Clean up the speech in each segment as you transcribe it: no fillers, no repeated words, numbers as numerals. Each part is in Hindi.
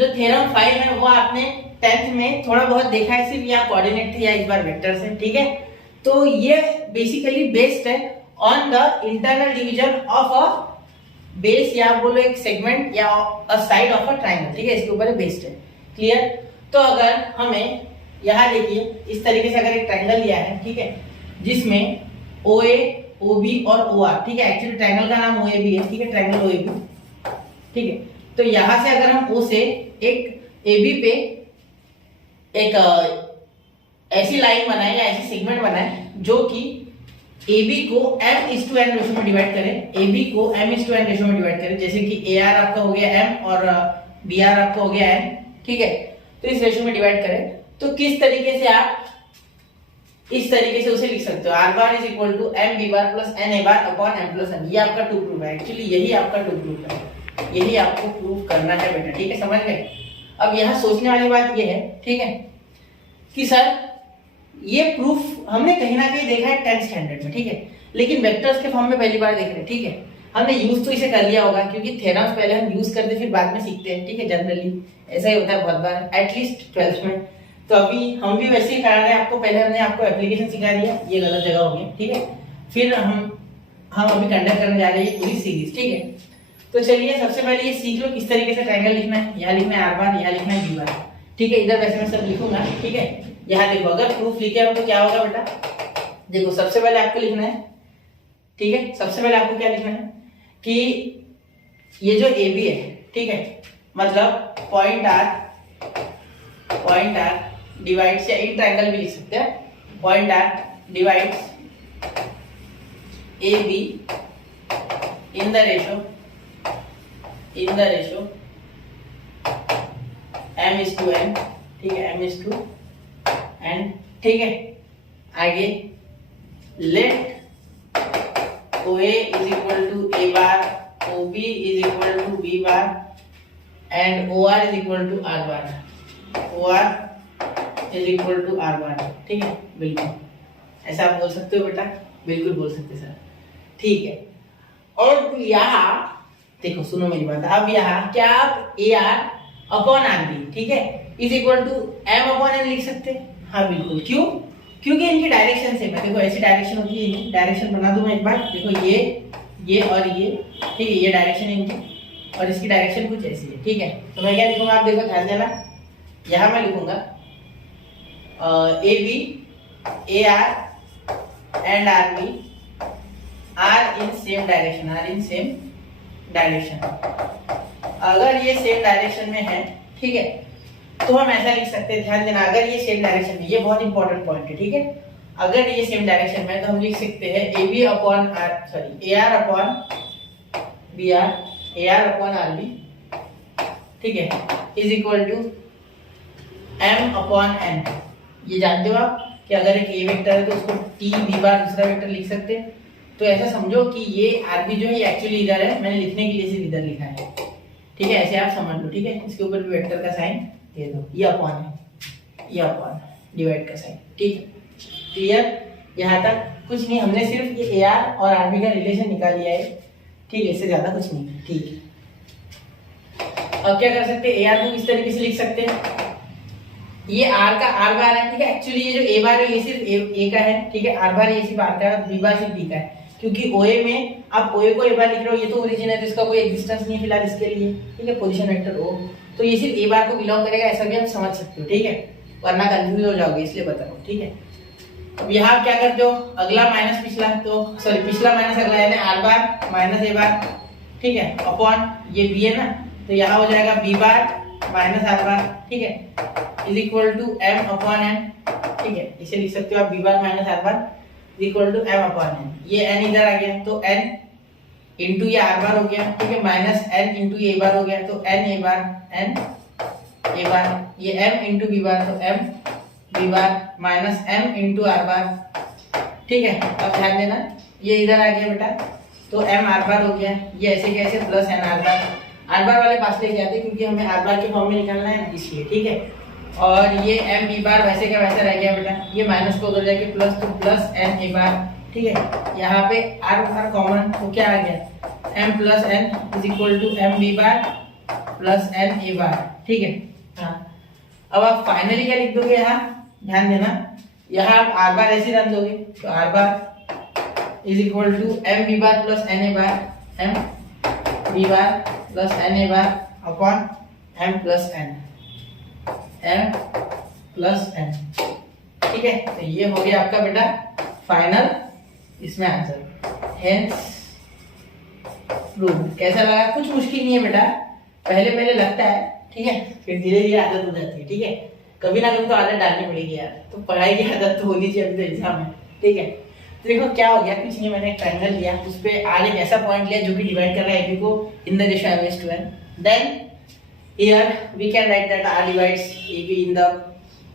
जो थ्योरम 5 है वो आपने 10th में थोड़ा बहुत देखा है, सिर्फ या कोऑर्डिनेट थे या इस बार वेक्टर्स है, ठीक है। तो ये बेसिकली बेस्ड है on the internal division of a base या बोलो एक सेगमेंट या अ साइड ऑफ अ ट्रायंगल, ठीक है, इसके ऊपर बेस्ड है। क्लियर? तो अगर हमें यहाँ देखिए इस तरीके से अगर एक ट्रायंगल लिया है, ठीक है, जिसमें OA, OB और OR, ठीक है, एक्चुअली ट्रायंगल का नाम OAB है, ठीक है, ट्रायंगल OAB, ठीक है। तो यहां से अगर हम O से एक AB पे एक ऐसी लाइन बनाए या ऐसी सेगमेंट बनाए जो कि AB को m:n रेशो में डिवाइड करे, AB को m:n रेशो में डिवाइड करे, जैसे कि AR आपका हो गया m और BR आपका हो गया n, ठीक है। तो इस रेशो में डिवाइड करें तो किस तरीके से आप इस तरीके से उसे लिख सकते हो, R bar is equal to m B bar plus n A bar upon m plus n। ये आपका टू प्रूफ है, एक्चुअली यही आपका टू प्रूफ है, यही आपको प्रूफ करना है बेटा, ठीक है, समझ गए। अब यहाँ सोचने वाली बात ये है, ठीक है, कि सर ये प्रूफ हमने कहीं ना कहीं देखा है 10th स्टैंडर्ड में, ठीक है, लेकिन वेक्टर्स के फॉर्म में पहली बार देख रहे हैं, ठीक है। हमने यूज तो इसे कर लिया होगा क्योंकि थ्योरम्स पहले हम यूज करते फिर बाद में सीखते हैं, ठीक है, जनरली ऐसा ही होता है बहुत बार, एटलीस्ट 12th में। तो अभी हम भी वैसे ही करा रहे हैं आपको, पहले हमने आपको एप्लीकेशन सिखा दिया, ये गलत जगह हो गई, ठीक है। फिर हम अभी कंडक्ट करने जा रहे हैं पूरी सीरीज, ठीक है। तो चलिए सबसे पहले ये सीख लो किस तरीके से ट्रायंगल लिखना है। यहाँ लिखना है R बार, यहाँ लिखना है B बार, ठीक है। इधर वैसे मैं सब लिखूंगा, ठीक है। यहाँ देखो अगर प्रूफ लिखे हो तो क्या होगा बेटा, देखो सबसे पहले आपको लिखना है, ठीक है, सबसे पहले आपको क्या लिखना है कि ये जो AB है, ठीक है, मतलब पॉइंट R डिवाइड्स, या इन ट्रायंगल भी लिख सकते हैं, point R divides AB in the ratio m:n, ठीक है, m:n, ठीक है। आगे let OA is equal to A bar, OB is equal to B bar and OR is equal to R bar, OR is equal to R bar, ठीक है, बिल्कुल ऐसा आप बोल सकते हो बेटा, बिल्कुल बोल सकते सर, ठीक है। और यहाँ देखो सुनो मेरी बात, अब यहाँ क्या आप AR अपॉन RB, ठीक है, is equal to m upon n लिख सकते हैं, हाँ बिल्कुल। क्यों? क्योंकि इनकी डायरेक्शन सेम है। देखो ऐसी डायरेक्शन होती है, इनकी डायरेक्शन बना दूं मैं एक बार, देखो ये और ये, ठीक है, ये डायरेक्शन है इनकी और इसकी डायरेक्शन कुछ ऐसी है, ठीक है। तो मैं क्या लिखूंगा, आप देखो ध्यान देना, यहाँ मैं लिखूंगा AB AR and RB are in same direction. अगर ये सेम डायरेक्शन में है, ठीक है, तो हम ऐसा लिख सकते हैं, ध्यान देना, अगर ये सेम डायरेक्शन में, ये बहुत इंपॉर्टेंट पॉइंट है, ठीक है, अगर ये सेम डायरेक्शन में है तो हम लिख सकते हैं AB upon AR upon BR, AR upon RB, ठीक है, is equal to m upon n। ये जानते हो आप कि अगर एक A वेक्टर है तो उसको T B बार दूसरा वेक्टर लिख सकते हैं। तो ऐसा समझो कि ये RB जो है ये एक्चुअली इधर है, मैंने लिखने के लिए सिर्फ इधर लिखा है, ठीक है, ऐसे आप समझ लो, ठीक है। इसके ऊपर भी वेक्टर का साइन दे दो, ये अपॉन है, ये अपॉन डिवाइड का साइन, ठीक है, क्लियर? यहाँ तक कुछ नहीं, हमने सिर्फ ये AR और RB का रिलेशन निकाल लिया है, ठीक है, इससे ज्यादा कुछ नहीं, ठीक है। अब क्या कर सकते हैं, AR को इस तरीके से लिख सकते हैं, ये R का R बार है, ठीक है, एक्चुअली ये जो A बार है ये सिर्फ A का है, ठीक है, R बार ये सिर्फ R का है, B बार सिर्फ B का है, क्योंकि OA में आप OA को A बार लिख रहे हो, ये तो ओरिजिन है तो इसका कोई एग्जिस्टेंस नहीं है फिलहाल इसके लिए, ठीक है, पोजीशन वेक्टर O, तो ये सिर्फ A बार को बिलोंग करेगा, ऐसा भी आप समझ सकते हो, ठीक है, वरना कंफ्यूज हो जाओगे, इसलिए बता रहा हूँ, ठीक है। अब यहाँ क्या करते हो, अगला माइनस पिछला, तो सॉरी पिछला माइनस अगला, यानी R बार माइनस A बार, ठीक है, अपॉन ये B है ना, तो यहाँ हो जाएगा B bar minus R bar, ठीक है, is equal to m upon n, ठीक है, इसे लिख सकते हो आप B bar minus R bar is equal to m upon n। ये n इधर आ गया तो n इंटू ये R बार हो गया, ठीक है, माइनस n इंटू ये A बार हो गया तो n A बार, ये m इंटू B बार तो m B bar minus m into R bar, ठीक है। अब ध्यान देना, ये इधर आ गया बेटा तो m R बार हो गया, ये ऐसे कैसे प्लस n R बार, R बार वाले पास लेके आते क्योंकि हमें R बार के फॉर्म में निकालना है इसलिए, ठीक है। और ये m B बार वैसे का वैसा रह गया बेटा, ये माइनस को उधर जाके प्लस तो प्लस n A बार, ठीक है, यहाँ पे R बार कॉमन तो क्या आ गया m plus n is equal to m B bar plus N A bar, ठीक है। हाँ, अब आप फाइनली क्या लिख दोगे यहाँ, ध्यान देना, यहाँ आप आर बार ऐसे रन दोगे, तो R bar is equal to m B bar plus N A bar, m B bar plus N A bar upon m plus n, m plus n, ठीक है। तो ये हो गया आपका बेटा फाइनल इसमें आंसर, हेंस प्रूव्ड। कैसा लगा? कुछ मुश्किल नहीं है बेटा, पहले पहले लगता है, ठीक है, फिर धीरे धीरे आदत हो जाती है, ठीक है। कभी ना कभी तो आदत डालनी पड़ेगी यार, तो पढ़ाई की आदत तो होनी चाहिए, अभी तो एग्जाम है, ठीक है। तो देखो क्या हो गया, कुछ नहीं, मैंने एक ट्रायंगल लिया, उस पे आर एक ऐसा पॉइंट लिया जो कि डिवाइड कर रहा है एबी को in the ratio m/n, then here we can write that R divides AB in the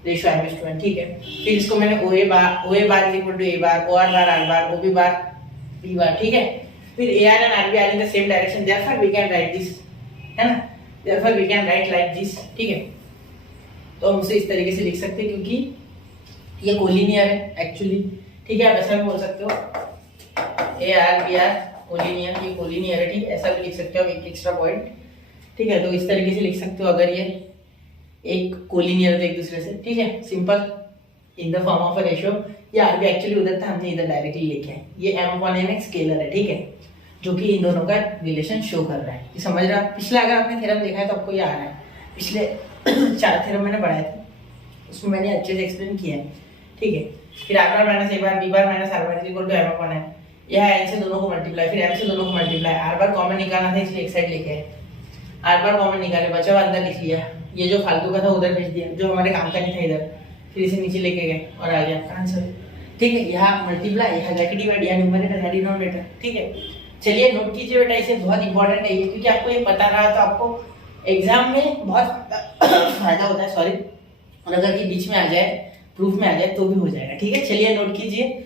ratio m/n, ठीक है। फिर इसको मैंने OA bar is equal to A bar, OR bar R bar, OB bar B bar, ठीक है। फिर AR and RB are in the same direction, therefore we can write this, है ना, therefore we can write like this, ठीक है। तो हम उसे इस तरीके से लिख सकते हैं क्योंकि ये कोलिनियर है एक्चुअली, ठीक है। आप ऐसा भी बोल सकते हो AR BR कोलिनियर, ये कोलिनियर है, ठीक है, ऐसा भी लिख सकते हो, एक एक्स्ट्रा पॉइंट, ठीक है। तो इस तरीके से लिख सकते हो अगर ये एक कोलिनियर है एक दूसरे से, ठीक है, simple in the form of a ratio. ये आरबी एक्चुअली उधर था, हमने इधर डायरेक्टली लिखे हैं। ये m/n एक स्केलर है, ठीक है, जो कि इन दोनों का रिलेशन शो कर रहा है, ये समझ रहा है। पिछला अगर आपने थ्योरम देखा है तो आपको ये आ रहा है, पिछले 4 थ्योरम मैंने पढ़ाए थे, उसमें मैंने अच्छे से एक्सप्लेन किया है, ठीक है। फिर R bar minus A bar B bar minus R bar equal to m/n, यह एन से दोनों को मल्टीप्लाई, फिर m से दोनों को मल्टीप्लाई, आर बार कॉमन निकालना था इसलिए एक साइड लेके आए, आर बार कॉमन निकाले, बचा हुआ अंदर लिख लिया, ये जो फालतू का था उधर भेज दिया, जो हमारे काम का नहीं था इधर, फिर इसे नीचे लेके गए और आ गया आपका आंसर, ठीक है। यहाँ मल्टीप्लाई, यहाँ जाके डिवाइड, यहाँ न्यूमरेटर यहाँ डिनोमिनेटर, ठीक है। चलिए नोट कीजिए बेटा, इसे बहुत इंपॉर्टेंट है ये, क्योंकि आपको ये पता रहा तो आपको एग्जाम में बहुत फायदा होता है, सॉरी, और अगर ये बीच में आ जाए, प्रूफ में आ जाए तो भी हो जाएगा, ठीक है। चलिए नोट कीजिए।